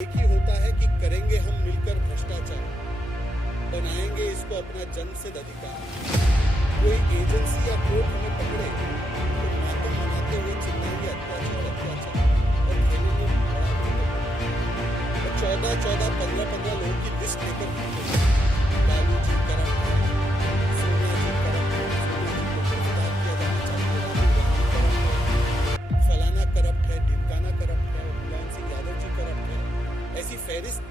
एक ही होता है कि करेंगे हम मिलकर भ्रष्टाचार, बनाएंगे इसको अपना जनसिद्ध अधिकार। कोई एजेंसी या कोर्ट हमें पकड़े तो मातम मनाते हुए चिल्लाएंगे अत्याचार अत्याचार और खेलेंगे और 14-14, 15-15 लोगों की लिस्ट लेकर लालू जी करप्ट है, सोनिया जी करप्ट है, सोनिया जी को गिरफ्तार किया जाना चाहिए, राहुल गांधी करप्ट है, फलाना करप्ट है, ढिमकाना करप्ट है, मुलायम सिंह यादव जी करप्ट है। ऐसी फहरिस्त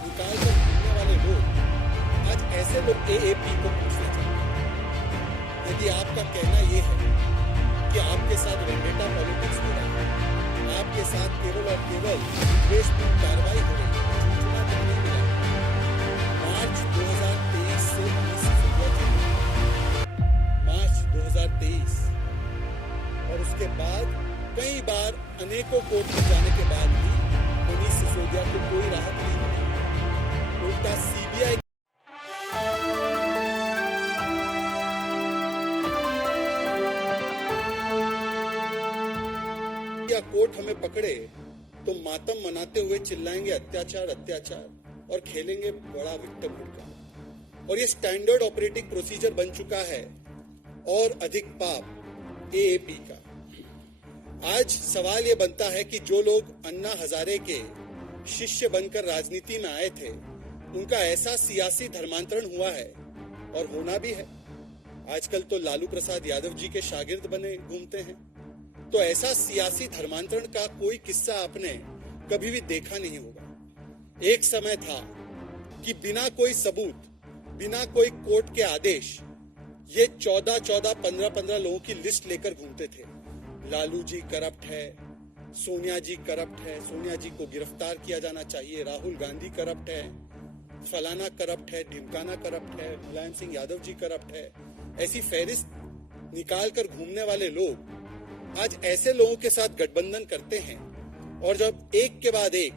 निकाल कर घूमने वाले लोग आज ऐसे लोग एएपी को पूछना चाहते हैं। यदि आपका कहना यह है कि आपके साथ वेंडेटा पॉलिटिक्स हो रहा है, आपके साथ केवल और केवल द्वेषपूर्ण कार्रवाई हो रही है, चुनाव तक नहीं मिला, मार्च 2023 से 2023 और उसके बाद कई बार अनेकों कोर्ट में जाने के बाद भी मनीष सिसोदिया को कोई राहत नहीं मिली। उल्टा सीबीआई या कोर्ट हमें पकड़े तो मातम मनाते हुए चिल्लाएंगे अत्याचार अत्याचार और खेलेंगे बड़ा विक्टिमहुड का। और ये स्टैंडर्ड ऑपरेटिंग प्रोसीजर बन चुका है और अधिक पाप एएपी का। आज सवाल यह बनता है कि जो लोग अन्ना हजारे के शिष्य बनकर राजनीति में आए थे, उनका ऐसा सियासी धर्मांतरण हुआ है और होना भी है। आजकल तो लालू प्रसाद यादव जी के शागिर्द बने घूमते हैं, तो ऐसा सियासी धर्मांतरण का कोई किस्सा आपने कभी भी देखा नहीं होगा। एक समय था कि बिना कोई सबूत, बिना कोई कोर्ट के आदेश, ये 14-14, 15-15 लोगों की लिस्ट लेकर घूमते थे। लालू जी करप्ट है, सोनिया जी करप्ट है, सोनिया जी को गिरफ्तार किया जाना चाहिए, राहुल गांधी करप्ट है, फलाना करप्ट है, ढिमकाना करप्ट है, मुलायम सिंह यादव जी करप्ट है। ऐसी फहरिस्त निकाल कर घूमने वाले लोग आज ऐसे लोगों के साथ गठबंधन करते हैं और जब एक के बाद एक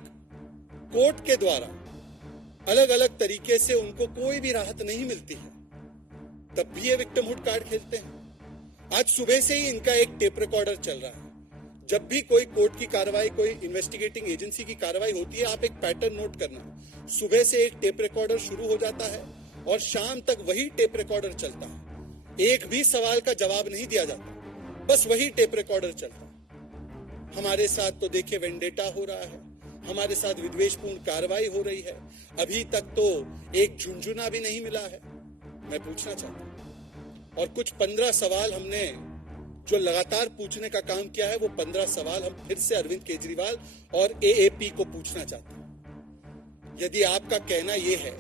कोर्ट के द्वारा अलग अलग तरीके से उनको कोई भी राहत नहीं मिलती है, तब भी ये विक्टिमहुड कार्ड खेलते हैं। आज सुबह से ही इनका एक टेप रिकॉर्डर चल रहा है। जब भी कोई कोर्ट की कार्रवाई, कोई इन्वेस्टिगेटिंग एजेंसी की कार्रवाई होती है, आप एक पैटर्न नोट करना, सुबह से एक टेप रिकॉर्डर शुरू हो जाता है और शाम तक वही टेप रिकॉर्डर चलता है। एक भी सवाल का जवाब नहीं दिया जाता, बस वही टेप रिकॉर्डर चलता है। हमारे साथ तो देखिए वेंडेटा हो रहा है, हमारे साथ विद्वेषपूर्ण कार्रवाई हो रही है, अभी तक तो एक झुंझुना भी नहीं मिला है। मैं पूछना चाहता हूं और कुछ 15 सवाल हमने जो लगातार पूछने का काम किया है, वो 15 सवाल हम फिर से अरविंद केजरीवाल और एएपी को पूछना चाहते हैं। यदि आपका कहना यह है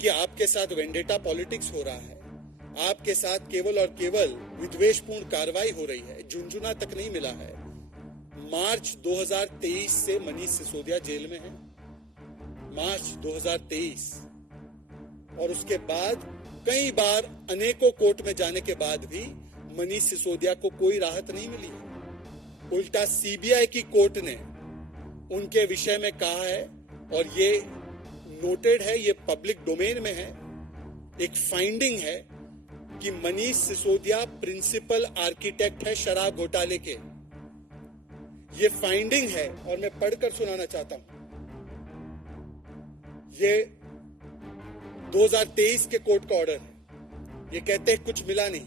कि आपके साथ वेंडेटा पॉलिटिक्स हो रहा है, आपके साथ केवल और केवल विद्वेषपूर्ण कार्रवाई हो रही है, झुंझुना तक नहीं मिला है, मार्च 2023 से मनीष सिसोदिया जेल में है, मार्च 2023, और उसके बाद कई बार अनेकों कोर्ट में जाने के बाद भी मनीष सिसोदिया को कोई राहत नहीं मिली है। उल्टा सीबीआई की कोर्ट ने उनके विषय में कहा है, और ये नोटेड है, ये पब्लिक डोमेन में है, एक फाइंडिंग है कि मनीष सिसोदिया प्रिंसिपल आर्किटेक्ट है शराब घोटाले के। ये फाइंडिंग है और मैं पढ़कर सुनाना चाहता हूं। ये 2023 के कोर्ट का ऑर्डर है। ये कहते हैं कुछ मिला नहीं।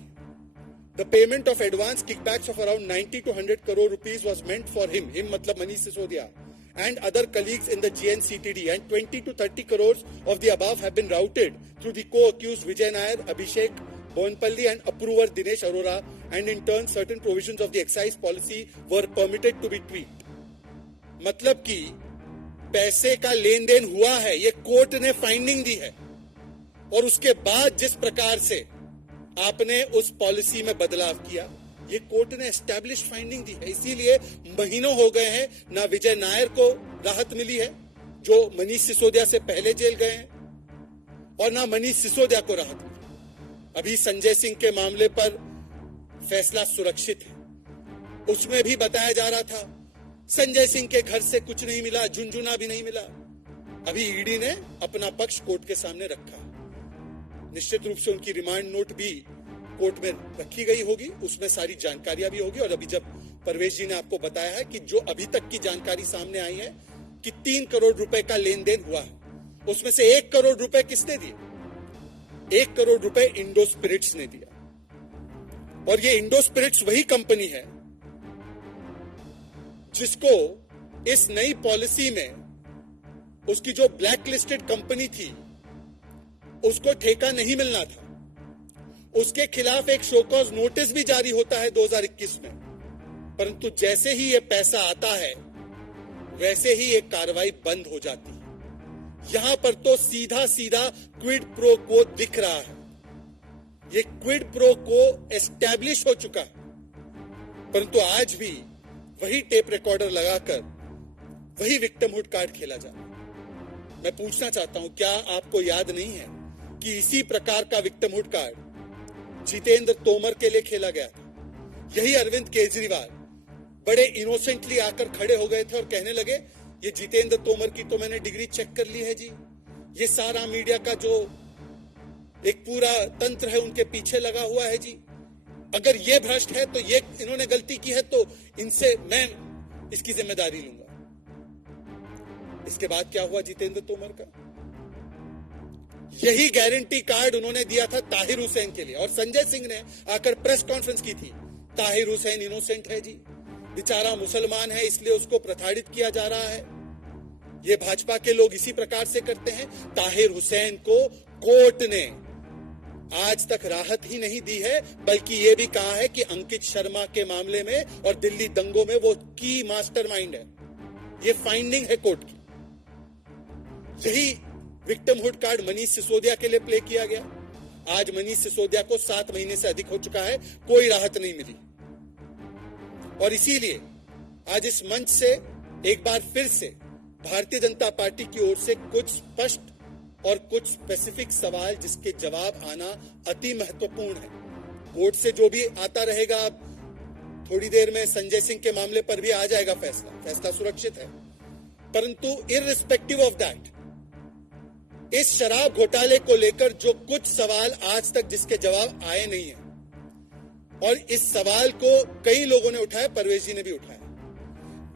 The payment of advance kickbacks of around 90 to 100 crore rupees was meant for him मतलब Manish Sisodia, and other colleagues in the GNCTD, and 20 to 30 crores of the above have been routed through the co-accused Vijay Nair, Abhishek Bonpalli and approver Dinesh Arora, and in turn certain provisions of the excise policy were permitted to be tweaked। मतलब कि पैसे का लेन then हुआ है, ये court ने finding दी है, और उसके बाद जिस प्रकार से आपने उस पॉलिसी में बदलाव किया, ये कोर्ट ने एस्टैब्लिश फाइंडिंग दी है। इसीलिए महीनों हो गए हैं, ना विजय नायर को राहत मिली है जो मनीष सिसोदिया से पहले जेल गए हैं, और ना मनीष सिसोदिया को राहत मिली। अभी संजय सिंह के मामले पर फैसला सुरक्षित है, उसमें भी बताया जा रहा था संजय सिंह के घर से कुछ नहीं मिला, झुंझुना भी नहीं मिला। अभी ईडी ने अपना पक्ष कोर्ट के सामने रखा, निश्चित रूप से उनकी रिमांड नोट भी कोर्ट में रखी गई होगी, उसमें सारी जानकारियां भी होगी। और अभी जब परवेश जी ने आपको बताया है कि जो अभी तक की जानकारी सामने आई है, कि 3 करोड़ रुपए का लेन देन हुआ है। उसमें से 1 करोड़ रुपए किसने दिए? 1 करोड़ रुपए इंडो स्पिरिट्स ने दिया। और ये इंडो स्पिरिट्स वही कंपनी है जिसको इस नई पॉलिसी में उसकी जो ब्लैक लिस्टेड कंपनी थी उसको ठेका नहीं मिलना था। उसके खिलाफ एक शोकॉज नोटिस भी जारी होता है 2021 में, परंतु जैसे ही ये पैसा आता है वैसे ही ये कार्रवाई बंद हो जाती है। यहां पर तो सीधा सीधा क्विड प्रो को दिख रहा है। ये क्विड प्रो को एस्टैब्लिश हो चुका है, परंतु आज भी वही टेप रिकॉर्डर लगाकर वही विक्टिमहुड कार्ड खेला जा रहा है। मैं पूछना चाहता हूं, क्या आपको याद नहीं है कि इसी प्रकार का विक्टिमहुड कार्ड जितेंद्र तोमर के लिए खेला गया था? यही अरविंद केजरीवाल बड़े इनोसेंटली आकर खड़े हो गए थे और कहने लगे, ये जितेंद्र तोमर की तो मैंने डिग्री चेक कर ली है जी, ये सारा मीडिया का जो एक पूरा तंत्र है उनके पीछे लगा हुआ है जी, अगर ये भ्रष्ट है तो ये इन्होंने गलती की है तो इनसे मैं इसकी जिम्मेदारी लूंगा। इसके बाद क्या हुआ जितेंद्र तोमर का? यही गारंटी कार्ड उन्होंने दिया था ताहिर हुसैन के लिए, और संजय सिंह ने आकर प्रेस कॉन्फ्रेंस की थी, ताहिर हुसैन इनोसेंट है जी, बेचारा मुसलमान है इसलिए उसको प्रताड़ित किया जा रहा है। ये भाजपा के लोग इसी प्रकार से करते हैं। ताहिर हुसैन को कोर्ट ने आज तक राहत ही नहीं दी है, बल्कि यह भी कहा है कि अंकित शर्मा के मामले में और दिल्ली दंगों में वो की मास्टरमाइंड है। ये फाइंडिंग है कोर्ट की। यही विक्टिमहुड कार्ड मनीष सिसोदिया के लिए प्ले किया गया। आज मनीष सिसोदिया को 7 महीने से अधिक हो चुका है, कोई राहत नहीं मिली। और इसीलिए आज इस मंच से एक बार फिर से भारतीय जनता पार्टी की ओर से कुछ स्पष्ट और कुछ स्पेसिफिक सवाल जिसके जवाब आना अति महत्वपूर्ण है। कोर्ट से जो भी आता रहेगा, अब थोड़ी देर में संजय सिंह के मामले पर भी आ जाएगा फैसला सुरक्षित है, परंतु इररिस्पेक्टिव ऑफ दैट, इस शराब घोटाले को लेकर जो कुछ सवाल आज तक जिसके जवाब आए नहीं है, और इस सवाल को कई लोगों ने उठाया, परवेज जी ने भी उठाया।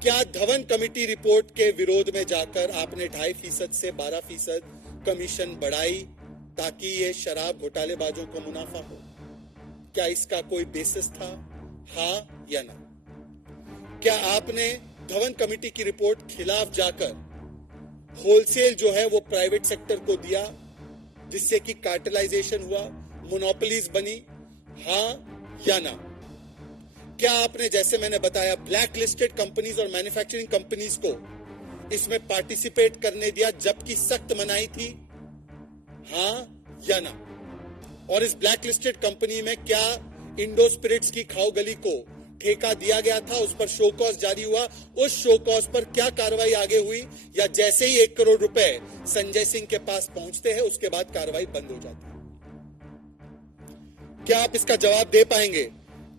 क्या धवन कमेटी रिपोर्ट के विरोध में जाकर आपने 2.5% से 12% कमीशन बढ़ाई ताकि ये शराब घोटालेबाजों को मुनाफा हो? क्या इसका कोई बेसिस था? हाँ या ना? क्या आपने धवन कमेटी की रिपोर्ट खिलाफ जाकर होलसेल जो है वो प्राइवेट सेक्टर को दिया, जिससे कि कार्टेलाइजेशन हुआ, मोनोपोलीज बनी? हाँ या ना? क्या आपने, जैसे मैंने बताया, ब्लैक लिस्टेड कंपनीज और मैन्युफैक्चरिंग कंपनीज को इसमें पार्टिसिपेट करने दिया जबकि सख्त मनाही थी? हाँ या ना? और इस ब्लैक लिस्टेड कंपनी में क्या इंडो स्पिरिट्स की खाओ गली को ठेका दिया गया था? उस पर शो कॉज जारी हुआ, उस शो कॉज पर क्या कार्रवाई आगे हुई? या जैसे ही 1 करोड़ रुपए संजय सिंह के पास पहुंचते हैं उसके बाद कार्रवाई बंद हो जाती है? क्या आप इसका जवाब दे पाएंगे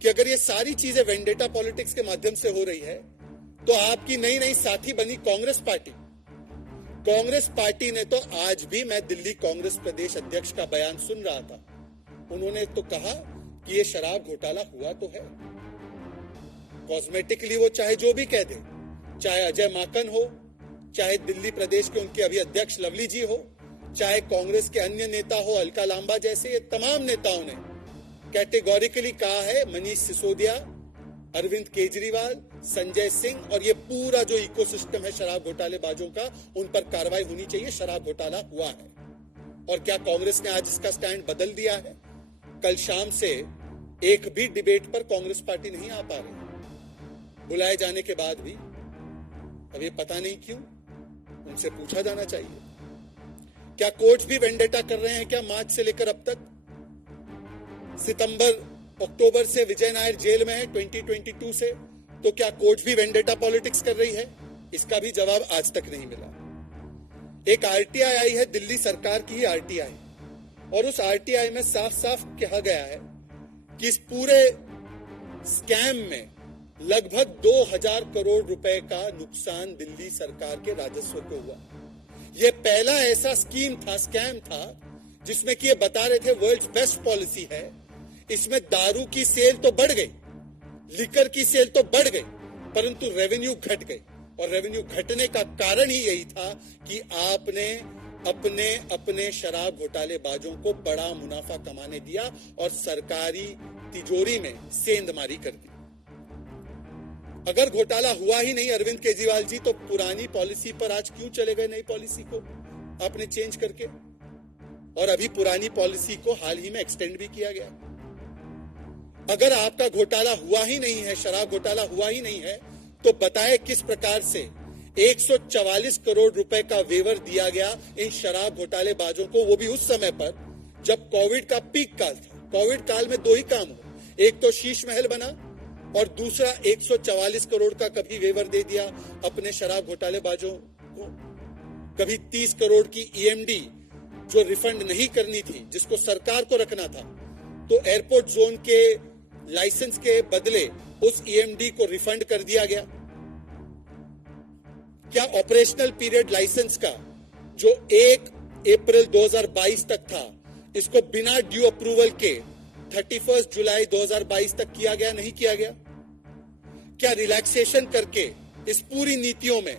कि अगर ये सारी चीजें वेंडेटा पॉलिटिक्स के माध्यम से हो रही है तो आपकी नई नई साथी बनी कांग्रेस पार्टी ने तो आज भी, मैं दिल्ली कांग्रेस प्रदेश अध्यक्ष का बयान सुन रहा था, उन्होंने तो कहा कि ये शराब घोटाला हुआ तो है। कॉस्मेटिकली वो चाहे जो भी कह दे, चाहे अजय माकन हो, चाहे दिल्ली प्रदेश के उनके अभी अध्यक्ष लवली जी हो, चाहे कांग्रेस के अन्य नेता हो, अलका लांबा जैसे, ये तमाम नेताओं ने कैटेगोरिकली कहा है मनीष सिसोदिया, अरविंद केजरीवाल, संजय सिंह और ये पूरा जो इकोसिस्टम है शराब घोटालेबाजों का, उन पर कार्रवाई होनी चाहिए। शराब घोटाला हुआ है। और क्या कांग्रेस ने आज इसका स्टैंड बदल दिया है? कल शाम से एक भी डिबेट पर कांग्रेस पार्टी नहीं आ पा रही, बुलाए जाने के बाद भी। अब ये पता नहीं क्यों, उनसे पूछा जाना चाहिए। क्या कोर्ट्स भी वेंडेटा कर रहे हैं क्या? मार्च से लेकर अब तक, सितंबर अक्टूबर से विजय नायर जेल में है 2022 से, तो क्या कोर्ट भी वेंडेटा पॉलिटिक्स कर रही है? इसका भी जवाब आज तक नहीं मिला। एक आरटीआई आई है, दिल्ली सरकार की ही आरटीआई, और उस आरटीआई में साफ साफ कहा गया है कि इस पूरे स्कैम में लगभग 2000 करोड़ रुपए का नुकसान दिल्ली सरकार के राजस्व को हुआ। यह पहला ऐसा स्कैम था जिसमें कि ये बता रहे थे वर्ल्ड्स बेस्ट पॉलिसी है। इसमें दारू की सेल तो बढ़ गई, लिकर की सेल तो बढ़ गई, परंतु रेवेन्यू घट गई। और रेवेन्यू घटने का कारण ही यही था कि आपने अपने शराब घोटालेबाजों को बड़ा मुनाफा कमाने दिया और सरकारी तिजोरी में सेंधमारी कर दी। अगर घोटाला हुआ ही नहीं अरविंद केजरीवाल जी, तो पुरानी पॉलिसी पर आज क्यों चले गए नई पॉलिसी को आपने चेंज करके? और अभी पुरानी पॉलिसी को हाल ही में एक्सटेंड भी किया गया। अगर आपका घोटाला हुआ ही नहीं है, शराब घोटाला हुआ ही नहीं है, तो बताएं किस प्रकार से 144 करोड़ रुपए का वेवर दिया गया इन शराब घोटालेबाजों को, वो भी उस समय पर जब कोविड का पीक काल था। कोविड काल में दो ही काम हो, एक तो शीश महल बना और दूसरा 144 करोड़ का कभी वेवर दे दिया अपने शराब घोटालेबाजों को, कभी 30 करोड़ की ईएमडी जो रिफंड नहीं करनी थी, जिसको सरकार को रखना था, तो एयरपोर्ट जोन के लाइसेंस के बदले उस ईएमडी को रिफंड कर दिया गया। क्या ऑपरेशनल पीरियड लाइसेंस का जो 1 अप्रैल 2022 तक था, इसको बिना ड्यू अप्रूवल के 31 जुलाई 2022 तक किया गया? नहीं किया गया। क्या रिलैक्सेशन करके इस पूरी नीतियों में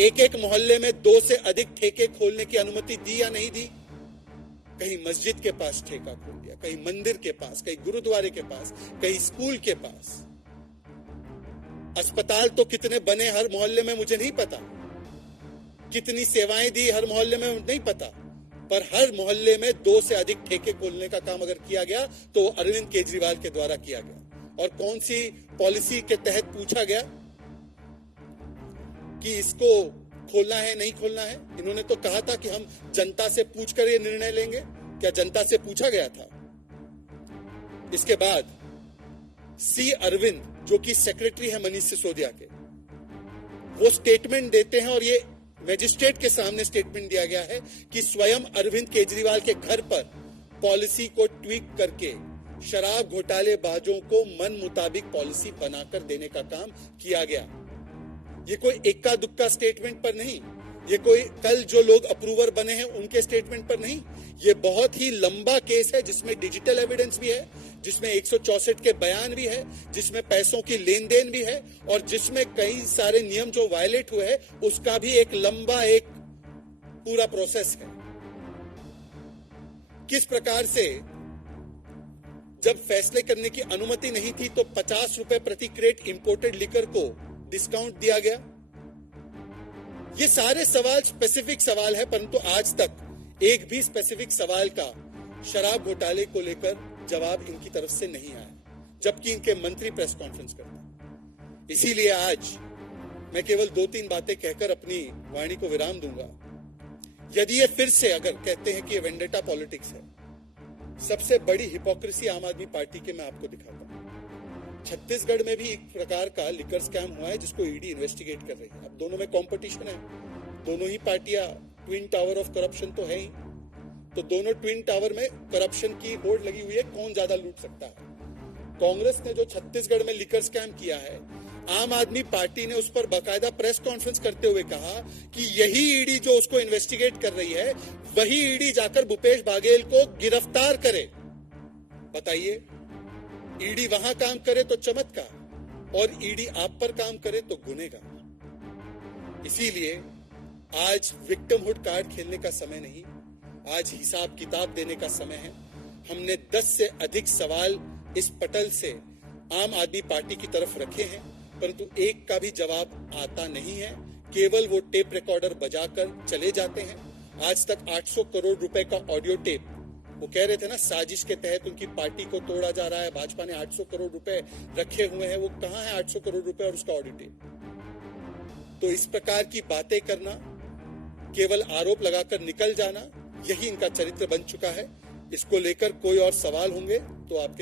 एक मोहल्ले में 2 से अधिक ठेके खोलने की अनुमति दी या नहीं दी? कहीं मस्जिद के पास ठेका खोल दिया, कहीं मंदिर के पास, कहीं गुरुद्वारे के पास, कहीं स्कूल के पास। अस्पताल तो कितने बने हर मोहल्ले में मुझे नहीं पता, कितनी सेवाएं दी हर मोहल्ले में नहीं पता, पर हर मोहल्ले में 2 से अधिक ठेके खोलने का काम अगर किया गया तो अरविंद केजरीवाल के द्वारा किया गया। और कौन सी पॉलिसी के तहत पूछा गया कि इसको खोलना है नहीं खोलना है? इन्होंने तो कहा था कि हम जनता से पूछकर ये निर्णय लेंगे। क्या जनता से पूछा गया था? इसके बाद सी अरविंद, जो कि सेक्रेटरी है मनीष सिसोदिया के, वो स्टेटमेंट देते हैं और ये मैजिस्ट्रेट के सामने स्टेटमेंट दिया गया है कि स्वयं अरविंद केजरीवाल के घर पर पॉलिसी को ट्वीक करके शराब घोटालेबाजों को मन मुताबिक पॉलिसी बनाकर देने का काम किया गया। ये कोई इक्का दुक्का स्टेटमेंट पर नहीं, ये कोई कल जो लोग अप्रूवर बने हैं उनके स्टेटमेंट पर नहीं, ये बहुत ही लंबा केस है जिसमें डिजिटल एविडेंस भी है, जिसमें 164 के बयान भी है, जिसमें पैसों की लेन देन भी है और जिसमें कई सारे नियम जो वायलेट हुए हैं उसका भी एक लंबा एक पूरा प्रोसेस है। किस प्रकार से जब फैसले करने की अनुमति नहीं थी तो 50 रुपए प्रति क्रेट इंपोर्टेड लिकर को डिस्काउंट दिया गया। ये सारे सवाल स्पेसिफिक सवाल है, परंतु आज तक एक भी स्पेसिफिक सवाल का शराब घोटाले को लेकर जवाब इनकी तरफ से नहीं आया, जबकि इनके मंत्री प्रेस कॉन्फ्रेंस करते। इसीलिए आज मैं केवल 2-3 बातें कहकर अपनी वाणी को विराम दूंगा। यदि ये फिर से अगर कहते हैं कि ये वेंडेटा पॉलिटिक्स है, सबसे बड़ी हिपोक्रेसी आम आदमी पार्टी के मैं आपको दिखाता हूं। छत्तीसगढ़ में भी एक प्रकार का लिकर स्कैम हुआ है जिसको ईडी इन्वेस्टिगेट कर रही है। अब दोनों में कंपटीशन है, दोनों ही पार्टियां ट्विन टावर ऑफ करप्शन तो है ही, तो दोनों ट्विन टावर में करप्शन की होड़ लगी हुई है, कौन ज्यादा लूट सकता है। कांग्रेस ने जो छत्तीसगढ़ में लिकर स्कैम किया है, आम आदमी पार्टी ने उस पर बाकायदा प्रेस कॉन्फ्रेंस करते हुए कहा कि यही ईडी जो उसको इन्वेस्टिगेट कर रही है, वही ईडी जाकर भूपेश बाघेल को गिरफ्तार करे। बताइए, ईडी वहां काम करे तो चमत्कार और ईडी आप पर काम करे तो गुनहगार। इसीलिए आज विक्टिमहुड कार्ड खेलने का समय नहीं, आज हिसाब किताब देने का समय है। हमने 10 से अधिक सवाल इस पटल से आम आदमी पार्टी की तरफ रखे हैं, परंतु एक का भी जवाब आता नहीं है। केवल वो टेप रिकॉर्डर बजाकर चले जाते हैं। आज तक 800 करोड़ रुपए का ऑडियो टेप, वो कह रहे थे ना साजिश के तहत उनकी पार्टी को तोड़ा जा रहा है, भाजपा ने 800 करोड़ रुपए रखे हुए हैं, वो कहां है 800 करोड़ रुपए और उसका ऑडियो टेप? तो इस प्रकार की बातें करना, केवल आरोप लगाकर निकल जाना, यही इनका चरित्र बन चुका है। इसको लेकर कोई और सवाल होंगे तो आपके